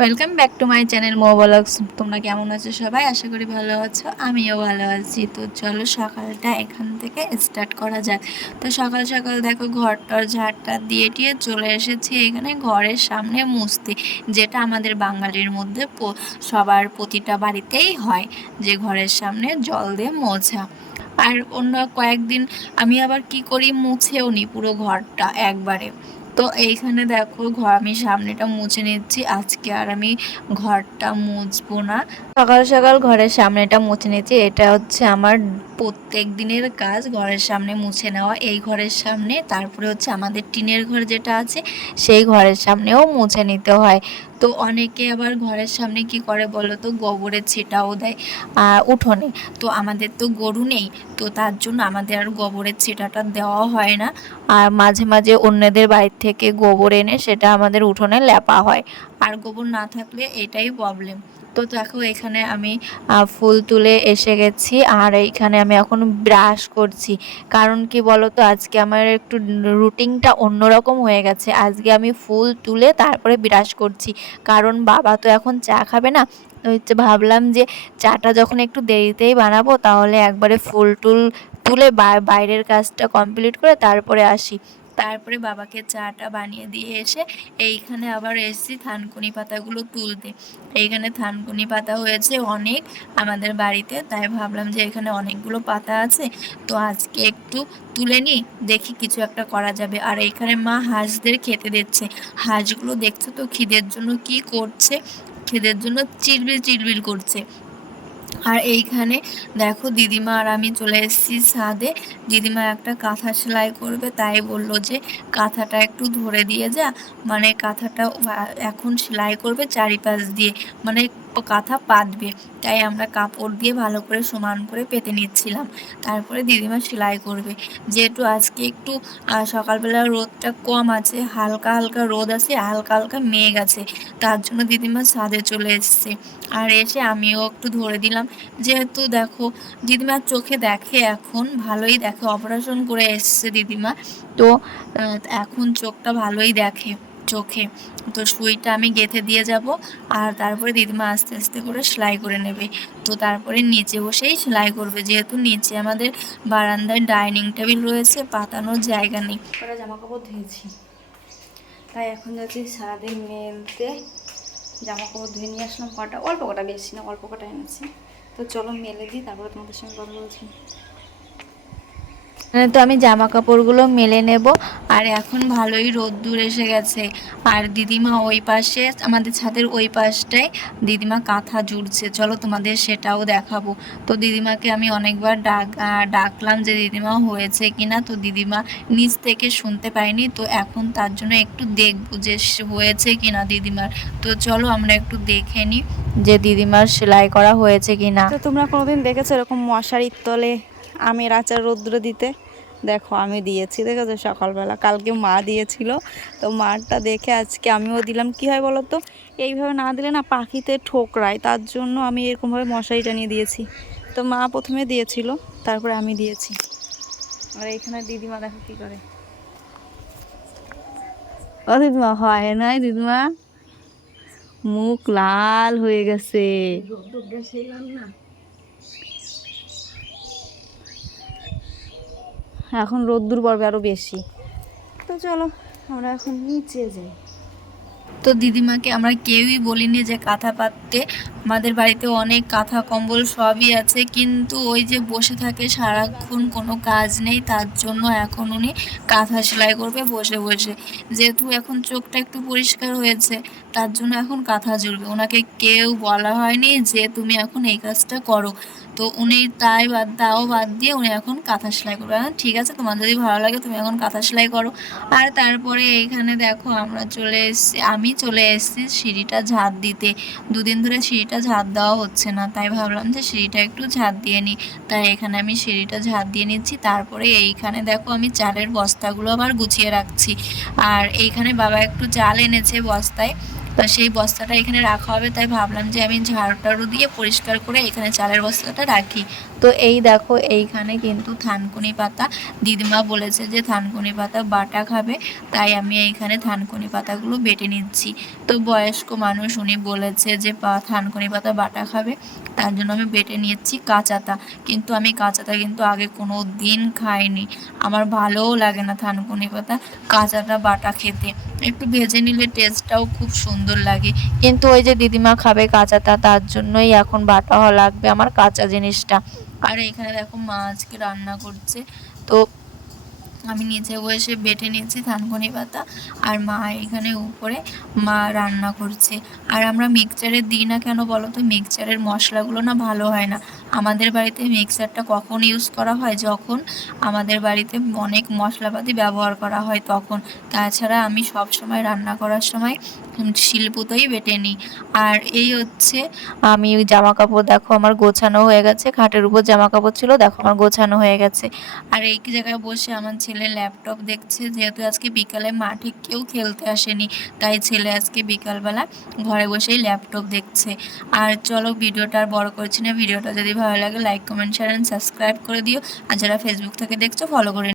Welcome back to my channel Mo vlogs তোমরা কেমন আছো সবাই? আশা করি ভালো আছো, আমিও ভালো আছি। তো চলো সকালটা এখান থেকে স্টার্ট করা যাক। তো সকাল সকাল দেখো ঘরটার ঝাড়টা দিয়ে টিয়ে চলে এসেছি এখানে ঘরের সামনে মুছতে যেটা আমাদের বাঙালির মধ্যে সবার প্রতিটা বাড়িতেই হয়, যে ঘরের সামনে জল দিয়ে মোছা। আর অন্য কয়েকদিন আমি আবার কি করি, মুছেও নি পুরো ঘরটা একবারে। তো এইখানে দেখো ঘর আমি সামনেটা মুছে নিচ্ছি। আজকে আর আমি ঘরটা মুছবো না। সকাল সকাল ঘরের সামনেটা মুছে নিচ্ছি। এটা হচ্ছে আমার প্রত্যেক দিনের কাজ ঘরের সামনে মুছে নেওয়া, এই ঘরের সামনে, তারপরে হচ্ছে আমাদের টিনের ঘর যেটা আছে, সেই ঘরের সামনেও মুছে নিতে হয়। তো অনেকে আবার ঘরের সামনে কি করে বলো তো? গোবরের ছিটাও দেয় উঠোনে। তো আমাদের তো গরু নেই, তো তার জন্য আমাদের আর গোবরের ছিটাটা দেওয়া হয় না। আর মাঝে মাঝে অন্যদের বাড়ির থেকে গোবর এনে সেটা আমাদের উঠোনে লেপা হয়। আর গোবর না থাকলে এটাই প্রবলেম তো দেখো, এখানে আমি ফুল তুলে এসে গেছি। আর এইখানে আমি এখন ব্রাশ করছি। কারণ কি বলো তো আজকে আমার একটু রুটিনটা অন্যরকম হয়ে গেছে। আজকে আমি ফুল তুলে তারপরে ব্রাশ করছি। কারণ বাবা তো এখন চা খাবে না। হচ্ছে ভাবলাম যে, চাটা যখন একটু দেরিতেই বানাবো, তাহলে একবারে ফুল টুল তুলে বাইরের কাজটা কমপ্লিট করে তারপরে আসি। তারপরে বাবাকে চাটা বানিয়ে দিয়ে এসে এইখানে আবার এসেছি থানকুনি পাতাগুলো তুলতে। এইখানে থানকুনি পাতা হয়েছে অনেক আমাদের বাড়িতে, তাই ভাবলাম যে এখানে অনেকগুলো পাতা আছে, তো আজকে একটু তুলে নিই, দেখি কিছু একটা করা যাবে। আর এইখানে মা হাঁসদের খেতে দিচ্ছে। হাঁসগুলো দেখছ তো খিদের জন্য কি করছে? খিদের জন্য চিরবির চিরবির করছে। আর এইখানে দেখো দিদিমা আর আমি চলে এসেছি ছাদে। দিদিমা একটা কাঁথা সেলাই করবে, তাই বলল যে কাঁথাটা একটু ধরে দিয়ে যা। মানে কাঁথাটা এখন সেলাই করবে চারিপাশ দিয়ে। মানে কাঁথা পাতবে। তাই আমরা কাপড় দিয়ে ভালো করে সমান করে পেতে নিচ্ছিলাম। তারপরে দিদিমা সেলাই করবে। যেহেতু আজকে একটু সকালবেলা রোদটা কম আছে, হালকা হালকা রোদ আছে, হালকা হালকা মেঘ আছে, তার জন্য দিদিমা ছাদে চলে এসছে। আর এসে আমিও একটু ধরে দিলাম। যেহেতু দেখো দিদিমার চোখে দেখে এখন ভালোই দেখে, অপারেশন করে এসছে দিদিমা। তো এখন চোখটা ভালোই দেখে। চোখে। তো সুইটা আমি গেঁথে দিয়ে যাব আর তারপরে দিদিমা আস্তে আস্তে করে সেলাই করে নেবে। তো তারপরে নিচে বসেই সেলাই করবে। যেহেতু নিচে আমাদের বারান্দায় ডাইনিং টেবিল রয়েছে, পাতানোর জায়গা নেই। জামা কাপড় ধুয়েছি। তাই এখন যাচ্ছি সারাদিন মেলতে। জামা কাপড় ধুয়ে নিয়ে আসলাম কটা। অল্প কটা বেশি না, অল্প কটা এনেছি। তো চলো মেলে দিই, তারপরে তোমাদের সঙ্গে কথা বলছি। তো আমি জামা কাপড়গুলো মেলে নেব। আর এখন ভালোই রোদ্দুর এসে গেছে। আর দিদিমা ওই পাশে, আমাদের ছাদের ওই পাশটায় দিদিমা কাঁথা জুড়ছে। চলো তোমাদের সেটাও দেখাবো। তো দিদিমাকে আমি অনেকবার ডাক ডাকলাম যে দিদিমা হয়েছে কিনা। তো দিদিমা নিচ থেকে শুনতে পাইনি। তো এখন তার জন্য একটু দেখব যে হয়েছে কিনা দিদিমার। তো চলো আমরা একটু দেখে নিই যে দিদিমার সেলাই করা হয়েছে কিনা। তো তোমরা কোনোদিন দেখেছ এরকম মশারির তলে আমের আচার রৌদ্র দিতে। দেখো, আমি দিয়েছি, দেখেছ? সকালবেলা। কালকে মা দিয়েছিল। তো মারটা দেখে আজকে আমিও দিলাম। কি হয় বলো তো এইভাবে না দিলে না পাখিতে ঠোকরায়। তার জন্য আমি এরকমভাবে মশারিটা টানিয়ে দিয়েছি। তো মা প্রথমে দিয়েছিল, তারপরে আমি দিয়েছি। আর এইখানে দিদিমা দেখো কি করে। ও দিদিমা, হয় নাই দিদিমা? মুখ লাল হয়ে গেছে। এখন রোদ্দুর পড়বে আরও বেশি। তো চলো আমরা এখন নিচে যাই। তো দিদিমাকে আমরা কেউই বলিনি যে কাঁথা পাততে। আমাদের বাড়িতে অনেক কাঁথা কম্বল সবই আছে কিন্তু ওই যে বসে থাকে সারাক্ষণ কোনো কাজ নেই তার জন্য এখন উনি কাঁথা সেলাই করবে বসে বসে। যেহেতু এখন চোখটা একটু পরিষ্কার হয়েছে তার জন্য এখন কাঁথা জুড়বে ওনাকে কেউ বলা হয়নি যে তুমি এখন এই কাজটা করো। তো উনি তাই বাদ, তাও বাদ দিয়ে উনি এখন কাঁথা সেলাই করবে। ঠিক আছে, তোমার যদি ভালো লাগে তুমি এখন কাঁথা সেলাই করো। আর তারপরে এইখানে দেখো আমরা চলে এসেছি, আমি চলে এসেছি সিঁড়িটা ঝাঁট দিতে। দুদিন ধরে সিঁড়িটা ঝাঁট দেওয়া হচ্ছে না, তাই ভাবলাম যে সিঁড়িটা একটু ঝাঁট দিয়ে নিই। তাই এখানে আমি সিঁড়িটা ঝাঁট দিয়ে নিচ্ছি। তারপরে এইখানে দেখো আমি চালের বস্তাগুলো আবার গুছিয়ে রাখছি। আর এইখানে বাবা একটু চাল এনেছে বস্তায়। তো সেই বস্তাটা এখানে রাখা হবে, তাই ভাবলাম যে আমি ঝাড়ু টাড়ু দিয়ে পরিষ্কার করে এখানে চালের বস্তাটা রাখি। তো এই দেখো, এইখানে কিন্তু থানকুনি পাতা। দিদিমা বলেছে যে থানকুনি পাতা বাটা খাবে, তাই আমি এইখানে থানকুনি পাতাগুলো বেটে নিচ্ছি। তো বয়স্ক মানুষ উনি বলেছে যে, পা, থানকুনি পাতা বাটা খাবে, তার জন্য আমি বেটে নিচ্ছি কাঁচাতা কিন্তু আমি কাঁচাতা কিন্তু আগে কোনো দিন খাইনি। আমার ভালোও লাগে না থানকুনি পাতা কাঁচাটা বাটা খেতে। একটু ভেজে নিলে টেস্টটাও খুব সুন্দর লাগে। কিন্তু ওই যে দিদিমা খাবে কাঁচাটা, তার জন্যই এখন বাটা লাগবে আমার কাঁচা জিনিসটা। আর এখানে দেখো মা আজকে রান্না করছে। তো আমি নিচে বসে বেটে নিচ্ছি থানকুনি পাতা আর মা এখানে উপরে মা রান্না করছে। আর আমরা মিক্সচারে দিই না কেন বলো তো? মিক্সচারের মশলাগুলো না ভালো হয় না। আমাদের বাড়িতে মিক্সারটা কখন ইউজ করা হয়? যখন আমাদের বাড়িতে অনেক মশলাপাতি ব্যবহার করা হয় তখন। তাছাড়া আমি সব সময় রান্না করার সময় শিলপুতোই বেটে নিই। আর এই হচ্ছে, আমি জামা কাপড় দেখো আমার গোছানো হয়ে গেছে, খাটের উপর জামা কাপড় ছিল, দেখো আমার গোছানো হয়ে গেছে। আর এই জায়গায় বসে আমার ছেলে ল্যাপটপ দেখছে, যেহেতু আজকে বিকালে মাঠে কেউ খেলতে আসেনি, তাই ছেলে আজকে বিকালবেলা ঘরে বসেই ল্যাপটপ দেখছে। আর চলো ভিডিওটা আর বড় করছি না, ভিডিওটা যদি ভালো লাগে like comment share and subscribe করে দিও। আর যারা ফেসবুক থেকে দেখছ ফলো করে